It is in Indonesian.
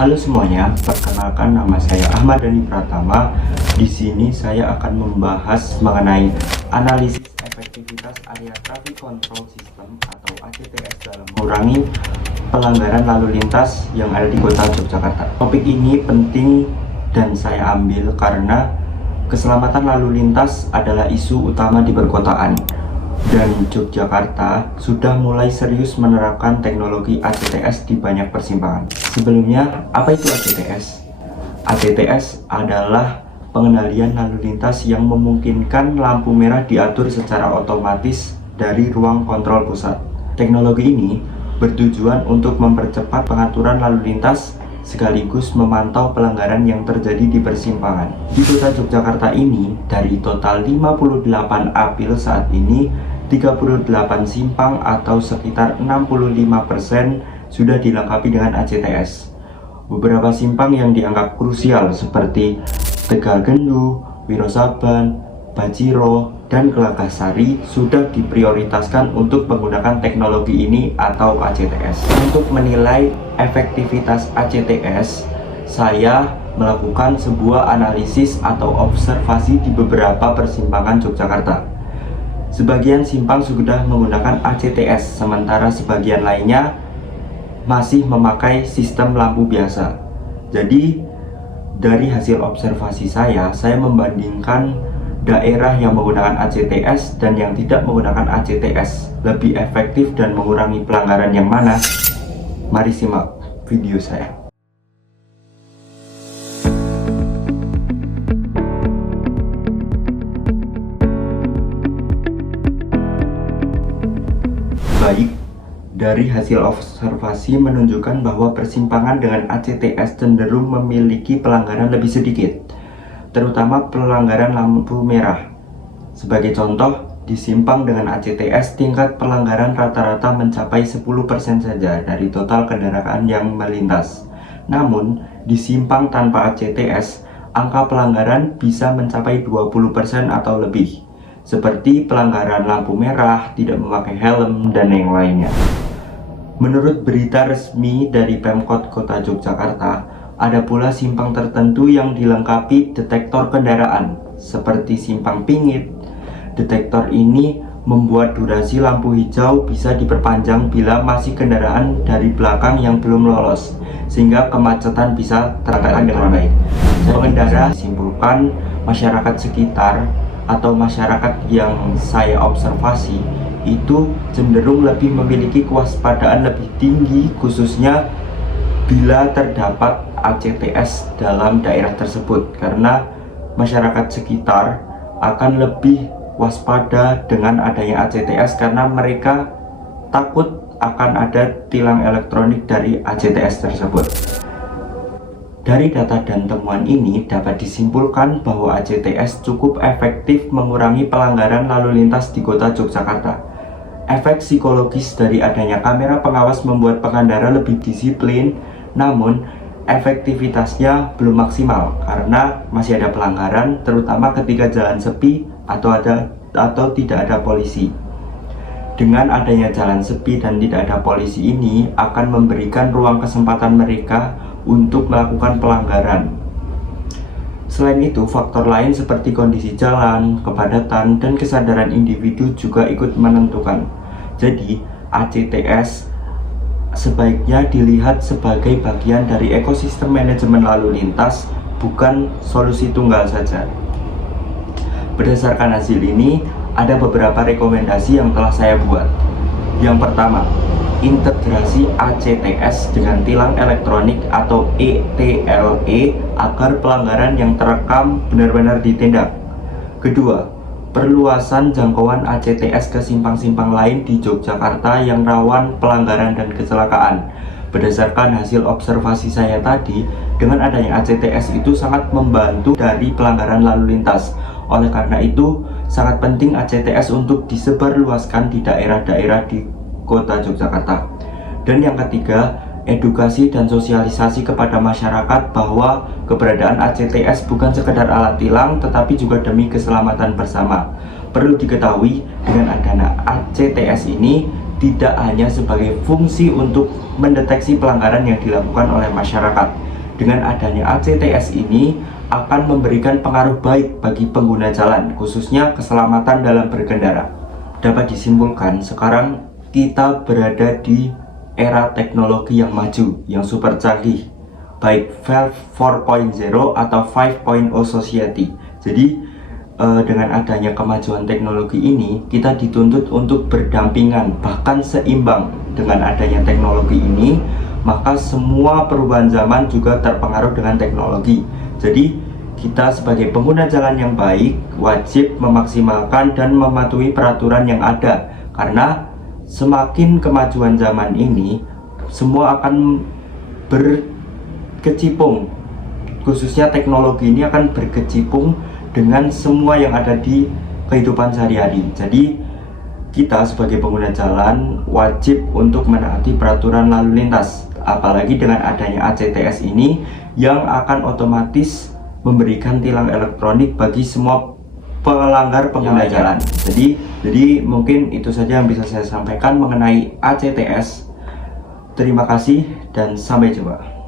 Halo semuanya, perkenalkan nama saya Ahmad Dhani Pratama. Di sini saya akan membahas mengenai analisis efektivitas area traffic control system atau ACTS dalam mengurangi pelanggaran lalu lintas yang ada di kota Yogyakarta. Topik ini penting dan saya ambil karena keselamatan lalu lintas adalah isu utama di perkotaan. Dan Yogyakarta sudah mulai serius menerapkan teknologi ACTS di banyak persimpangan. Sebelumnya, apa itu ACTS? ACTS adalah pengendalian lalu lintas yang memungkinkan lampu merah diatur secara otomatis dari ruang kontrol pusat. Teknologi ini bertujuan untuk mempercepat pengaturan lalu lintas sekaligus memantau pelanggaran yang terjadi di persimpangan. Di kota Yogyakarta ini, dari total 58 apil saat ini, 38 simpang atau sekitar 65% sudah dilengkapi dengan ACTS. Beberapa simpang yang dianggap krusial seperti Tegalgendu, Wirosaban, Bajiro, dan Gelagasari sudah diprioritaskan untuk menggunakan teknologi ini atau ACTS. Untuk menilai efektivitas ACTS, saya melakukan sebuah analisis atau observasi di beberapa persimpangan Yogyakarta. Sebagian simpang sudah menggunakan ACTS, sementara sebagian lainnya masih memakai sistem lampu biasa. Jadi, dari hasil observasi saya membandingkan daerah yang menggunakan ACTS dan yang tidak menggunakan ACTS. Lebih efektif dan mengurangi pelanggaran yang mana? Mari simak video saya. Baik, dari hasil observasi menunjukkan bahwa persimpangan dengan ACTS cenderung memiliki pelanggaran lebih sedikit, terutama pelanggaran lampu merah. Sebagai contoh, di simpang dengan ACTS tingkat pelanggaran rata-rata mencapai 10% saja dari total kendaraan yang melintas. Namun, di simpang tanpa ACTS, angka pelanggaran bisa mencapai 20% atau lebih, seperti pelanggaran lampu merah, tidak memakai helm, dan yang lainnya. Menurut berita resmi dari Pemkot Kota Yogyakarta, ada pula simpang tertentu yang dilengkapi detektor kendaraan, seperti simpang Pingit. Detektor ini membuat durasi lampu hijau bisa diperpanjang bila masih kendaraan dari belakang yang belum lolos, sehingga kemacetan bisa teratasi dengan baik. Pengendara simpulkan masyarakat sekitar atau masyarakat yang saya observasi itu cenderung lebih memiliki kewaspadaan lebih tinggi, khususnya bila terdapat ACTS dalam daerah tersebut, karena masyarakat sekitar akan lebih waspada dengan adanya ACTS karena mereka takut akan ada tilang elektronik dari ACTS tersebut. Dari data dan temuan ini dapat disimpulkan bahwa ACTS cukup efektif mengurangi pelanggaran lalu lintas di kota Yogyakarta. Efek psikologis dari adanya kamera pengawas membuat pengendara lebih disiplin, namun efektivitasnya belum maksimal karena masih ada pelanggaran, terutama ketika jalan sepi atau tidak ada polisi. Dengan adanya jalan sepi dan tidak ada polisi ini akan memberikan ruang kesempatan mereka untuk melakukan pelanggaran. Selain itu, faktor lain seperti kondisi jalan, kepadatan, dan kesadaran individu juga ikut menentukan. Jadi, ACTS sebaiknya dilihat sebagai bagian dari ekosistem manajemen lalu lintas, bukan solusi tunggal saja. Berdasarkan hasil ini, ada beberapa rekomendasi yang telah saya buat. Yang pertama, integrasi ACTS dengan tilang elektronik atau ETLE agar pelanggaran yang terekam benar-benar ditindak. Kedua, perluasan jangkauan ACTS ke simpang-simpang lain di Yogyakarta yang rawan pelanggaran dan kecelakaan. Berdasarkan hasil observasi saya tadi, dengan adanya ACTS itu sangat membantu dari pelanggaran lalu lintas. Oleh karena itu, sangat penting ACTS untuk disebarluaskan di daerah-daerah di Kota Yogyakarta. Dan yang ketiga, edukasi dan sosialisasi kepada masyarakat bahwa keberadaan ACTS bukan sekedar alat tilang tetapi juga demi keselamatan bersama. Perlu diketahui, dengan adanya ACTS ini tidak hanya sebagai fungsi untuk mendeteksi pelanggaran yang dilakukan oleh masyarakat. Dengan adanya ACTS ini akan memberikan pengaruh baik bagi pengguna jalan, khususnya keselamatan dalam berkendara. Dapat disimpulkan, sekarang kita berada di era teknologi yang maju, yang super canggih, baik 4.0 atau 5.0 society. Jadi dengan adanya kemajuan teknologi ini, kita dituntut untuk berdampingan, bahkan seimbang. Dengan adanya teknologi ini, maka semua perubahan zaman juga terpengaruh dengan teknologi. Jadi kita sebagai pengguna jalan yang baik wajib memaksimalkan dan mematuhi peraturan yang ada, karena semakin kemajuan zaman ini, semua akan berkecimpung, khususnya teknologi ini akan berkecimpung dengan semua yang ada di kehidupan sehari-hari. Jadi kita sebagai pengguna jalan wajib untuk menaati peraturan lalu lintas, apalagi dengan adanya ACTS ini yang akan otomatis memberikan tilang elektronik bagi semua pelanggar pengguna jalan. Jadi mungkin itu saja yang bisa saya sampaikan mengenai ACTS. Terima kasih dan sampai jumpa.